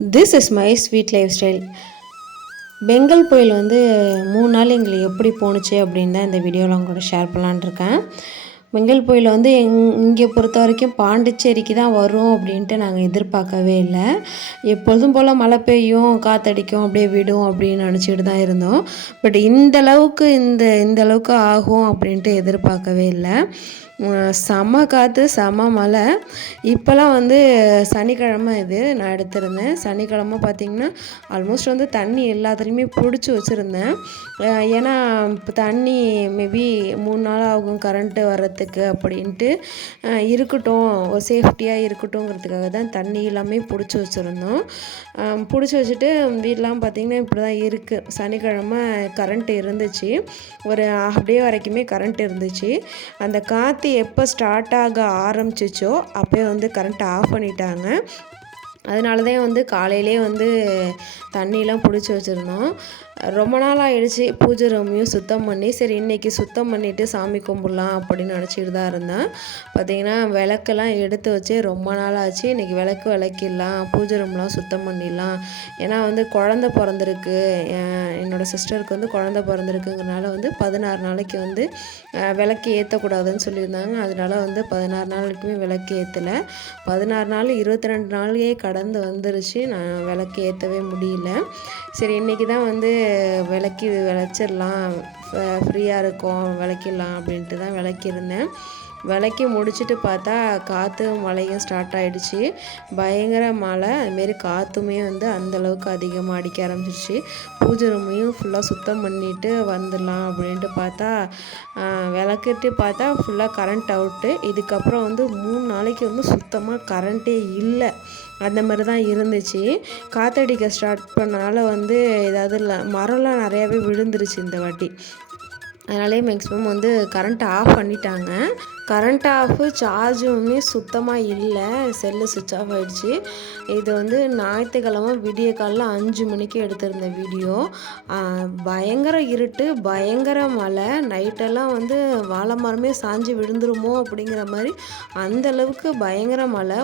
This is my sweet lifestyle Fengal புயல் வந்து மூணு நாள் எங்களுக்கு எப்படி போணுச்சு அப்படின்னு தான் இந்த வீடியோவில் அவங்க கூட ஷேர் பண்ணலான்னு இருக்கேன். பெங்கல் புயல் வந்து எங் இங்கே பொறுத்த வரைக்கும் பாண்டிச்சேரிக்கு தான் வரும் அப்படின்ட்டு நாங்கள் எதிர்பார்க்கவே இல்லை. எப்பொழுதும் போல் மழை பெய்யும் காற்றடிக்கும் அப்படியே விடும் அப்படின்னு நினச்சிட்டு தான் இருந்தோம். பட் இந்த அளவுக்கு இந்த இந்த அளவுக்கு ஆகும் அப்படின்ட்டு எதிர்பார்க்கவே இல்லை. செம காற்று செம மழை. இப்போல்லாம் வந்து சனிக்கிழமை இது. நான் எடுத்திருந்தேன். சனிக்கிழமை பார்த்திங்கன்னா ஆல்மோஸ்ட் வந்து தண்ணி எல்லாத்துலேயுமே பிடிச்சி வச்சுருந்தேன். ஏன்னா இப்போ தண்ணி மேபி மூணு நாள் ஆகும் கரண்ட்டு வர்றதுக்கு அப்படின்ட்டு. இருக்கட்டும். ஒரு சேஃப்டியாக இருக்கட்டும்ங்கிறதுக்காக தான் தண்ணி எல்லாமே பிடிச்சி வச்சுருந்தோம். பிடிச்சி வச்சுட்டு வீடெலாம் பார்த்திங்கன்னா இப்படி தான் இருக்குது சனிக்கிழமை கரண்ட் இருந்துச்சு. ஒரு ஹாஃப் டே வரைக்குமே கரண்ட் இருந்துச்சு. அந்த காற்று எப்போ ஸ்டார்ட் ஆக ஆரம்பிச்சிச்சோ அப்போயே வந்து கரண்ட்டை ஆஃப் பண்ணிட்டாங்க. அதனால தான் வந்து காலையிலே வந்து தண்ணியெலாம் பிடிச்சி வச்சுருந்தோம். ரொம்ப நாள் ஆகிடுச்சு பூஜை ரூமையும் சுத்தம் பண்ணி. சரி இன்றைக்கி சுத்தம் பண்ணிவிட்டு சாமி கும்பிடலாம் அப்படின்னு நினச்சிட்டு தான் இருந்தேன். பார்த்திங்கன்னா விளக்கெல்லாம் எடுத்து வச்சு ரொம்ப நாள் ஆச்சு இன்றைக்கி விளக்கு விளக்கிடலாம் பூஜை ரூம்லாம் சுத்தம் பண்ணிடலாம். ஏன்னா வந்து குழந்த பிறந்திருக்கு. என்னோடய சிஸ்டருக்கு வந்து குழந்த பிறந்திருக்குங்கிறனால வந்து பதினாறு நாளைக்கு வந்து விளக்கு ஏற்றக்கூடாதுன்னு சொல்லியிருந்தாங்க. அதனால வந்து பதினாறு நாளைக்குமே விளக்கு ஏற்றலை பதினாறு நாள் இருபத்தி ரெண்டு நாளையே கடந்து வந்துருச்சு. நான் விளக்கு ஏற்றவே முடியல. சரி இன்றைக்கி தான் வந்து விளக்கி விளச்சிடலாம். ஃப்ரீயாக இருக்கும். விளக்கிடலாம் அப்படின்ட்டு தான் விளக்கியிருந்தேன். விளக்கி முடிச்சுட்டு பார்த்தா காற்று மழையும் ஸ்டார்ட் ஆகிடுச்சு பயங்கர மழை. அதுமாரி காற்றுமே வந்து அந்தளவுக்கு அதிகமாக அடிக்க ஆரம்பிச்சிருச்சு. பூஜை ரூமையும் ஃபுல்லாக சுத்தம் பண்ணிவிட்டு வந்துடலாம் அப்படின்ட்டு பார்த்தா விளக்கிட்டு பார்த்தா ஃபுல்லாக கரண்ட் அவுட்டு இதுக்கப்புறம் வந்து மூணு நாளைக்கு வந்து சுத்தமாக கரண்ட்டே இல்லை. அந்த மாதிரி தான் இருந்துச்சு. காற்றடிக்க ஸ்டார்ட் பண்ணனால வந்து ஏதாவது மரம்லாம் நிறையாவே விழுந்துருச்சு இந்த வாட்டி. அதனாலே மேக்ஸிமம் வந்து கரண்ட்டை ஆஃப் பண்ணிட்டாங்க. கரண்ட் ஆஃபு சார்ஜுமே சுத்தமாக இல்லை. செல்லு சுவிட்ச் ஆஃப் ஆகிடுச்சு இது வந்து ஞாயிற்றுக்கிழமை விடிய காலில் அஞ்சு மணிக்கு எடுத்திருந்த வீடியோ பயங்கர இருட்டு பயங்கர மழை. நைட்டெல்லாம் வந்து வாழை மரமே சாஞ்சு விழுந்துருமோ அப்படிங்கிற மாதிரி அந்த அளவுக்கு பயங்கர மழை.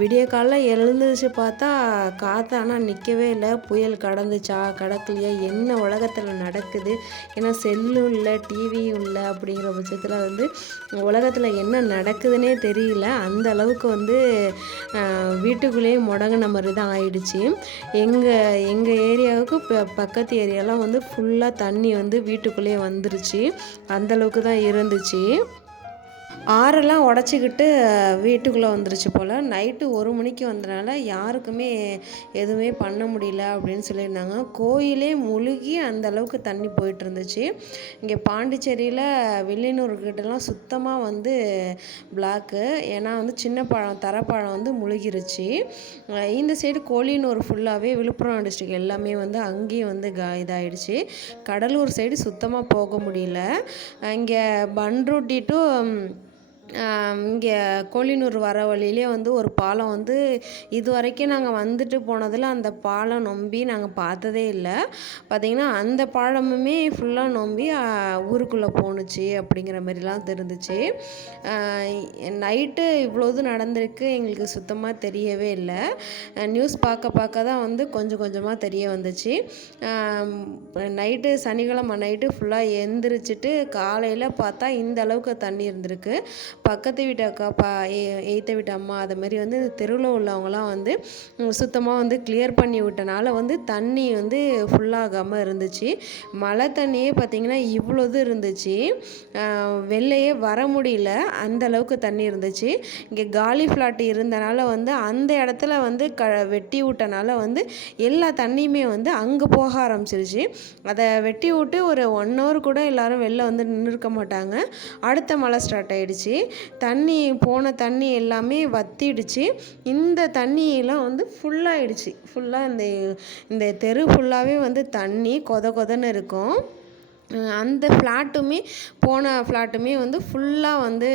விடிய காலில் எழுந்துச்சு பார்த்தா காற்று ஆனால் நிற்கவே இல்லை. புயல் கடந்துச்சா கடக்கலையா என்ன உலகத்தில் நடக்குது? ஏன்னா செல்லும் இல்லை டிவியும் இல்லை அப்படிங்கிற பட்சத்தில் வந்து உலகத்தில் என்ன நடக்குதுன்னே தெரியல. அந்த அளவுக்கு வந்து வீட்டுக்குள்ளேயே முடங்கின மாதிரி தான் ஆயிடுச்சு. எங்கள் எங்கள் ஏரியாவுக்கு பக்கத்து ஏரியாலாம் வந்து ஃபுல்லாக தண்ணி வந்து வீட்டுக்குள்ளேயே வந்துருச்சு. அந்தளவுக்கு தான் இருந்துச்சு. ஆறெல்லாம் உடச்சிக்கிட்டு வீட்டுக்குள்ளே வந்துருச்சு போல். நைட்டு ஒரு மணிக்கு வந்தனால யாருக்குமே எதுவுமே பண்ண முடியல அப்படின்னு சொல்லியிருந்தாங்க. கோயிலே முழுகி அந்த அளவுக்கு தண்ணி போயிட்டு இருந்துச்சு இங்கே பாண்டிச்சேரியில் வில்லியனூர்கிட்டலாம் சுத்தமாக வந்து பிளாக்கு ஏன்னா வந்து சின்ன பழம் தரப்பழம் வந்து முழுகிருச்சு. இந்த சைடு கோழினூர் ஃபுல்லாகவே விழுப்புரம் டிஸ்ட்ரிக் எல்லாமே வந்து அங்கேயும் வந்து க இதாகிடுச்சு கடலூர் சைடு சுத்தமாக போக முடியல. இங்கே பன்ருட்டி டு இங்கே கோலினூர் வர வழியிலே வந்து ஒரு பாலம் வந்து இது வரைக்கும் நாங்கள் வந்துட்டு போனதில் அந்த பாலம் நொம்பி நாங்கள் பார்த்ததே இல்லை. பார்த்திங்கன்னா அந்த பாலமுமே ஃபுல்லாக நொம்பி ஊருக்குள்ளே போணுச்சு அப்படிங்கிற மாதிரிலாம் தெரிஞ்சிச்சு. நைட்டு இவ்வளோது நடந்திருக்கு எங்களுக்கு சுத்தமாக தெரியவே இல்லை. நியூஸ் பார்க்க பார்க்க தான் வந்து கொஞ்சம் கொஞ்சமாக தெரிய வந்துச்சு. நைட்டு சனிக்கிழமை நைட்டு ஃபுல்லாக எந்திரிச்சிட்டு காலையில் பார்த்தா இந்த அளவுக்கு தண்ணி இருந்திருக்கு. பக்கத்து வீட்டு அக்கா பா எய்த்த வீட்டு அம்மா அதை மாரி வந்து தெருவில் உள்ளவங்களாம் வந்து சுத்தமாக வந்து கிளியர் பண்ணி விட்டனால வந்து தண்ணி வந்து ஃபுல்லாகாமல் இருந்துச்சு. மழை தண்ணியே பார்த்திங்கன்னா இவ்வளோது இருந்துச்சு. வெளிலையே வர முடியல. அந்த அளவுக்கு தண்ணி இருந்துச்சு. இங்கே காலி ஃப்ளாட் இருந்தனால வந்து அந்த இடத்துல வந்து க வெட்டி விட்டனால வந்து எல்லா தண்ணியுமே வந்து அங்கே போக ஆரம்பிச்சிருச்சு. அதை வெட்டி விட்டு ஒரு ஒன் ஹவர் கூட எல்லோரும் வெளில வந்து நின்று இருக்க மாட்டாங்க. அடுத்த மழை ஸ்டார்ட் ஆகிடுச்சு தண்ணி போன தண்ணி எல்லாமே வத்திடுச்சு. இந்த தண்ணியெல்லாம் வந்து ஃபுல்லாகிடுச்சு ஃபுல்லாக இந்த இந்த தெரு ஃபுல்லாகவே வந்து தண்ணி கொத கொதன்னு இருக்கும். அந்த ஃப்ளாட்டுமே போன ஃப்ளாட்டுமே வந்து ஃபுல்லாக வந்து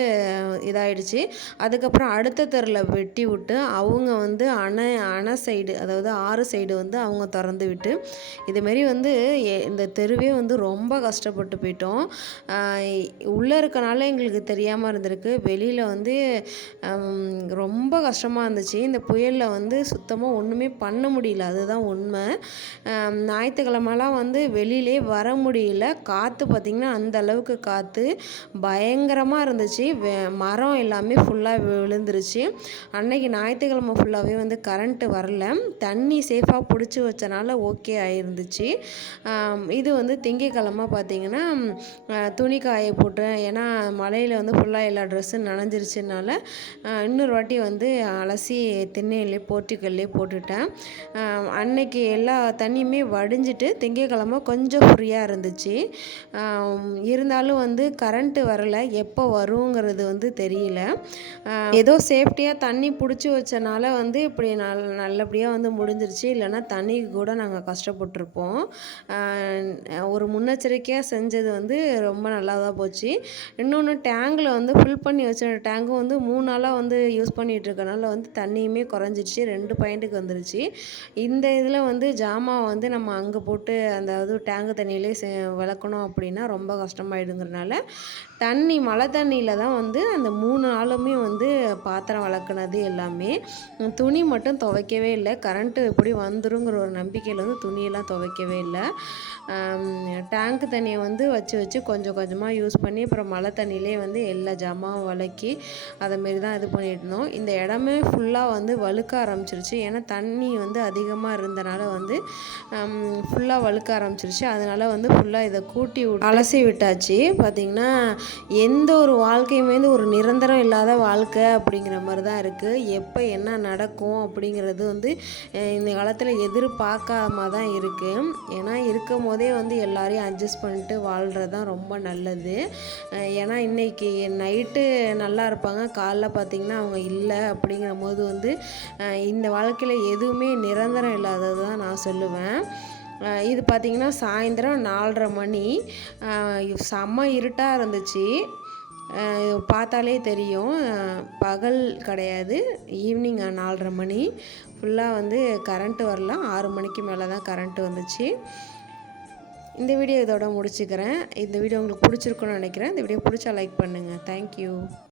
இதாயிடுச்சு. அதுக்கப்புறம் அடுத்த தெருவில் வெட்டி விட்டு அவங்க வந்து அணை அணை சைடு அதாவது ஆறு சைடு வந்து அவங்க திறந்து விட்டு இதுமாரி வந்து எ- இந்த தெருவே வந்து ரொம்ப கஷ்டப்பட்டு போயிட்டோம். உள்ளே இருக்கனால எங்களுக்கு தெரியாமல் இருந்திருக்கு. வெளியில் வந்து ரொம்ப கஷ்டமாக இருந்துச்சு. இந்த புயலில் வந்து சுத்தமாக ஒன்றுமே பண்ண முடியல. அதுதான் உண்மை. ஞாயிற்றுக்கிழமெல்லாம் வந்து வெளியிலே வர முடியல. காற்று பார்த்திங்கன்னா அந்த அளவுக்கு காற்று பயங்கரமாக இருந்துச்சு. மரம் எல்லாமே ஃபுல்லாக விழுந்துருச்சு. அன்னைக்கு ஞாயிற்றுக்கிழமை ஃபுல்லாகவே வந்து கரண்ட்டு வரல. தண்ணி சேஃபாக பிடிச்சி வச்சனால ஓகே ஆயிருந்துச்சு. இது வந்து திங்கக்கிழமை பார்த்திங்கன்னா துணி காய போட்டேன். ஏன்னா மழையில் வந்து ஃபுல்லாக எல்லா ட்ரெஸ்ஸும் நனைஞ்சிருச்சுனால இன்னொரு வாட்டி வந்து அலசி திண்ணையிலே போர்ட்டிக்கல்லே போட்டுட்டேன். அன்னைக்கு எல்லா தண்ணியுமே வடிஞ்சிட்டு திங்கக்கிழமை கொஞ்சம் ஃப்ரீயாக இருந்துச்சு. இருந்தாலும் வந்து கரண்ட்டு வரலை. எப்போ வருங்கிறது வந்து தெரியல. ஏதோ சேஃப்டியாக தண்ணி பிடிச்சி வச்சனால வந்து இப்படி நல் நல்லபடியாக வந்து முடிஞ்சிருச்சு. இல்லைன்னா தண்ணிக்கு கூட நாங்கள் கஷ்டப்பட்டிருப்போம். ஒரு முன்னெச்சரிக்கையாக செஞ்சது வந்து ரொம்ப நல்லா தான் போச்சு. இன்னொன்று டேங்கில் வந்து ஃபில் பண்ணி வச்ச டேங்கும் வந்து மூணு நாளாக வந்து யூஸ் பண்ணிகிட்டு இருக்கனால வந்து தண்ணியுமே குறைஞ்சிருச்சு. ரெண்டு பாயிண்ட்டுக்கு வந்துருச்சு. இந்த இதில் வந்து ஜாமான் வந்து நம்ம அங்கே போட்டு அந்த அது டேங்கு தண்ணியிலே செ விளக்கணும் அப்படின்னா ரொம்ப கஷ்டமாயிடுங்கிறனால தண்ணி மழை தண்ணியில் தான் வந்து அந்த மூணு நாளுமே வந்து பாத்திரம் வளர்க்குனது எல்லாமே. துணி மட்டும் துவைக்கவே இல்லை. கரண்ட்டு எப்படி வந்துருங்கிற ஒரு நம்பிக்கையில் வந்து துணியெல்லாம் துவைக்கவே இல்லை. டேங்க் தண்ணியை வந்து வச்சு வச்சு கொஞ்சம் கொஞ்சமாக யூஸ் பண்ணி அப்புறம் மழை தண்ணியிலே வந்து எல்லா ஜாமாவும் வளக்கி அதை மாரி தான் இது பண்ணிட்டு இருந்தோம். இந்த இடமே ஃபுல்லாக வந்து வழுக்க ஆரம்பிச்சிருச்சு. ஏன்னா தண்ணி வந்து அதிகமாக இருந்தனால வந்து ஃபுல்லாக வழுக்க ஆரம்பிச்சிருச்சு. அதனால் வந்து ஃபுல்லாக இதை கூட்டி விட்டு அலசி விட்டாச்சு. பார்த்திங்கன்னா எந்த ஒரு வாழ்க்கையுமே வந்து ஒரு நிரந்தரம் இல்லாத வாழ்க்கை அப்படிங்கிற மாதிரி தான் இருக்குது எப்போ என்ன நடக்கும் அப்படிங்கிறது வந்து இந்த காலத்தில் எதிர்பார்க்காம தான் இருக்குது ஏன்னா இருக்கும் போதே வந்து எல்லாரையும் அட்ஜஸ்ட் பண்ணிட்டு வாழ்கிறது தான் ரொம்ப நல்லது. ஏன்னா இன்னைக்கு நைட்டு நல்லா இருப்பாங்க. காலைல பார்த்திங்கன்னா அவங்க இல்லை அப்படிங்கிற போது வந்து இந்த வாழ்க்கையில் எதுவுமே நிரந்தரம் இல்லாதது தான் நான் சொல்லுவேன். இது பார்த்திங்கன்னா சாயந்தரம் நாலரை மணி. செம்ம இருட்டாக இருந்துச்சு. பார்த்தாலே தெரியும். பகல் கிடையாது. ஈவினிங் நாலரை மணி. ஃபுல்லாக வந்து கரண்ட்டு வரலாம் ஆறு மணிக்கு மேலே தான் கரண்ட்டு வந்துச்சு. இந்த வீடியோ இதோட முடிச்சுக்கிறேன். இந்த வீடியோ உங்களுக்கு பிடிச்சிருக்குன்னு நினைக்கிறேன். இந்த வீடியோ பிடிச்சா லைக் பண்ணுங்கள் தேங்க்யூ